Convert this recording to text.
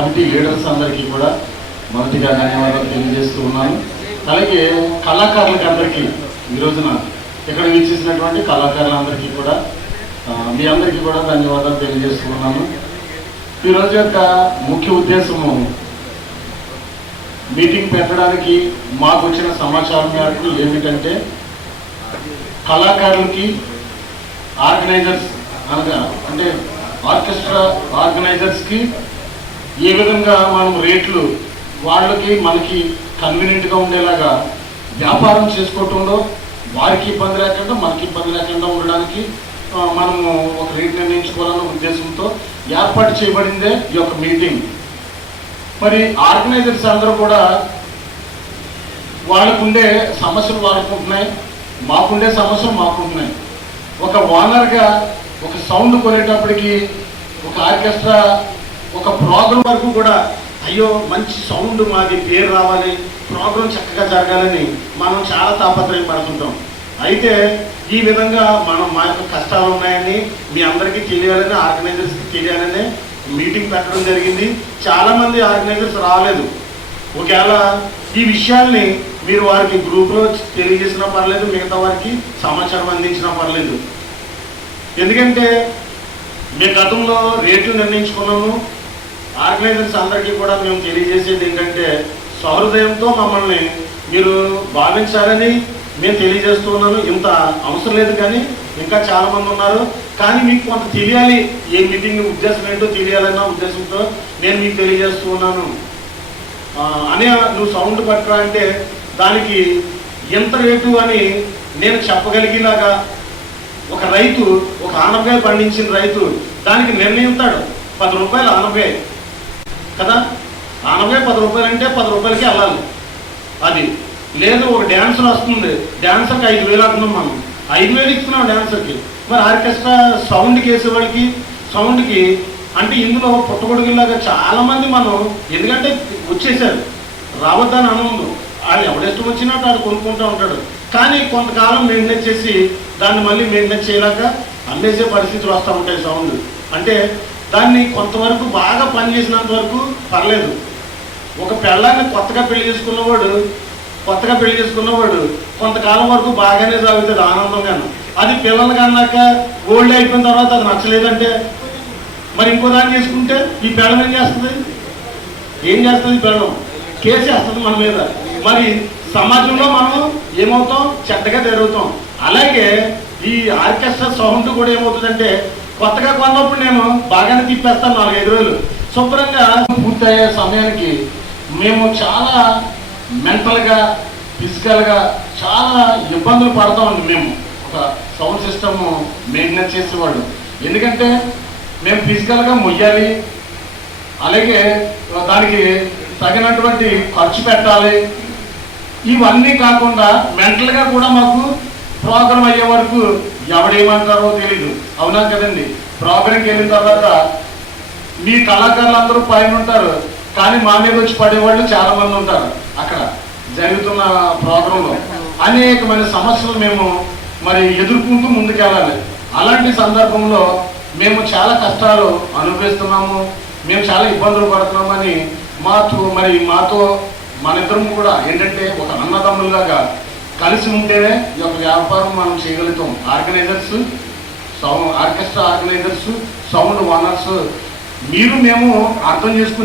Committee leaders అందరికీ కూడా మొదటిగా ధన్యవాదాలు తెలియజేస్తూ ఉన్నాను. అలాగే కళాకారులకి అందరికీ ఈ రోజున ఇక్కడ వీక్షించినటువంటి కళాకారులందరికీ కూడా మీ అందరికీ కూడా ధన్యవాదాలు తెలియజేస్తూ ఉన్నాను. ఈ రోజు యొక్క ముఖ్య ఉద్దేశము మీటింగ్ పెట్టడానికి మాకు వచ్చిన సమాచారం మేరకు ఏమిటంటే కళాకారులకి ఆర్గనైజర్స్ అనగా అంటే ఆర్కెస్ట్రా ఆర్గనైజర్స్కి ఏ విధంగా మనం రేట్లు వాళ్ళకి మనకి కన్వీనియంట్గా ఉండేలాగా వ్యాపారం చేసుకోవటంలో వారికి ఇబ్బంది లేకుండా మనకి ఇబ్బంది లేకుండా ఉండడానికి మనము ఒక రేట్ నిర్ణయించుకోవాలన్న ఉద్దేశంతో ఏర్పాటు చేయబడిందే ఈ యొక్క మీటింగ్. మరి ఆర్గనైజర్స్ అందరూ కూడా వాళ్ళకుండే సమస్యలు వాళ్ళకు ఉంటున్నాయి మాకుండే సమస్యలు మాకుంటున్నాయి. ఒక ఓనర్గా ఒక సౌండ్ కొనేటప్పటికి ఒక ఆర్కెస్ట్రా ఒక ప్రోగ్రాం వరకు కూడా అయ్యో మంచి సౌండ్ మాది పేరు రావాలి ప్రోగ్రాం చక్కగా జరగాలని మనం చాలా తాపత్రయం పడుతుంటాం. అయితే ఈ విధంగా మనం మా యొక్క కష్టాలు ఉన్నాయని మీ అందరికీ తెలియాలని ఆర్గనైజర్స్కి తెలియాలని మీటింగ్ పెట్టడం జరిగింది. చాలామంది ఆర్గనైజర్స్ రాలేదు. ఒకవేళ ఈ విషయాల్ని మీరు వారికి గ్రూప్లో తెలియజేసినా పర్లేదు మిగతా వారికి సమాచారం అందించినా పర్లేదు. ఎందుకంటే మేము గతంలో రేట్లు నిర్ణయించుకున్నాము. ఆర్గనైజర్స్ అందరికీ కూడా మేము తెలియజేసేది ఏంటంటే సహృదయంతో మమ్మల్ని మీరు భావించాలని మేము తెలియజేస్తూ ఉన్నాను. ఇంత అవసరం లేదు కానీ ఇంకా చాలా మంది ఉన్నారు. కానీ మీకు కొంత తెలియాలి ఏ మీటింగ్ ఉద్దేశం ఏంటో తెలియాలన్న ఉద్దేశంతో నేను మీకు తెలియజేస్తూ ఉన్నాను. అనే నువ్వు సౌండ్ పట్టరా అంటే దానికి ఎంత రేటు అని నేను చెప్పగలిగేలాగా ఒక రైతు ఒక ఆనపకాయ పండించిన రైతు దానికి నిర్ణయిస్తాడు పది రూపాయలు ఆనపకాయ. కదా? ఆనపకాయ పది రూపాయలు అంటే పది రూపాయలకి వెళ్ళాలి. అది లేదు ఒక డ్యాన్సర్ వస్తుంది. డ్యాన్సర్కి ఐదు వేలు అంటున్నాం మనం. ఐదు వేలు ఇస్తున్నాం డ్యాన్సర్కి మరి ఆర్కెస్ట్రా సౌండ్కి వేసేవాడికి సౌండ్కి అంటే ఇందులో పుట్టగొడుగులాగా చాలామంది మనం ఎందుకంటే వచ్చేసారు. రావద్దని అనుందు వాళ్ళు ఎవడెష్టం వచ్చినా వాడు కొనుక్కుంటూ ఉంటాడు. కానీ కొంతకాలం మెయింటైన్ చేసి దాన్ని మళ్ళీ మెయింటైన్ చేయలేక అమ్మేసే పరిస్థితులు వస్తూ ఉంటాయి సౌండ్. అంటే దాన్ని కొంతవరకు బాగా పనిచేసినంత వరకు పర్లేదు. ఒక పెళ్ళాన్ని కొత్తగా పెళ్ళి చేసుకున్నవాడు కొత్తగా పెళ్ళి చేసుకున్నవాడు కొంతకాలం వరకు బాగానే సాగుతుంది ఆనందంగాను. అది పిల్లలు కన్నాక ఓల్డ్ అయిపోయిన తర్వాత అది నచ్చలేదంటే? మరి ఇంకో దాన్ని చేసుకుంటే ఈ పెళ్ళం ఏం చేస్తుంది? ఏం చేస్తుంది పెళ్ళం? కేసు మన మీద. మరి సమాజంలో మనం ఏమవుతాం? చెడ్డగా జరుగుతాం అలాగే ఈ ఆర్కెస్ట్రా సౌండ్ కూడా ఏమవుతుందంటే కొత్తగా కొన్నప్పుడు నేను బాగానే తిప్పేస్తాను నాలుగైదు రోజులు. శుభ్రంగా పూర్తయ్యే సమయానికి మేము చాలా మెంటల్గా ఫిజికల్గా చాలా ఇబ్బందులు పడతామండి మేము. ఒక సౌండ్ సిస్టమ్ మెయింటెనెన్స్ చేసేవాళ్ళు. ఎందుకంటే మేము ఫిజికల్గా మొయ్యాలి. అలాగే దానికి తగినటువంటి ఖర్చు పెట్టాలి. ఇవన్నీ కాకుండా మెంటల్గా కూడా మాకు ప్రోగ్రామ్ అయ్యే వరకు ఎవడేమంటారో తెలీదు. అవునా కదండి? ప్రోగ్రామ్కి వెళ్ళిన తర్వాత మీ కళాకారులు అందరూ పైన ఉంటారు కానీ మా మీద వచ్చి పడేవాళ్ళు చాలా మంది ఉంటారు అక్కడ జరుగుతున్న ప్రోగ్రాంలో. అనేకమైన సమస్యలు మేము మరి ఎదుర్కొంటూ ముందుకెళ్ళాలి. అలాంటి సందర్భంలో మేము చాలా కష్టాలు అనుభవిస్తున్నాము మేము చాలా ఇబ్బందులు పడుతున్నామని మాతో మరి మాతో మన ఇద్దరం కూడా ఏంటంటే ఒక అన్నదమ్ములుగా కలిసి ఉంటేనే ఈ యొక్క వ్యాపారం మనం చేయగలుగుతాం. Organisers sound orchestra organisers sound owners మీరు మేము అర్థం చేసుకుని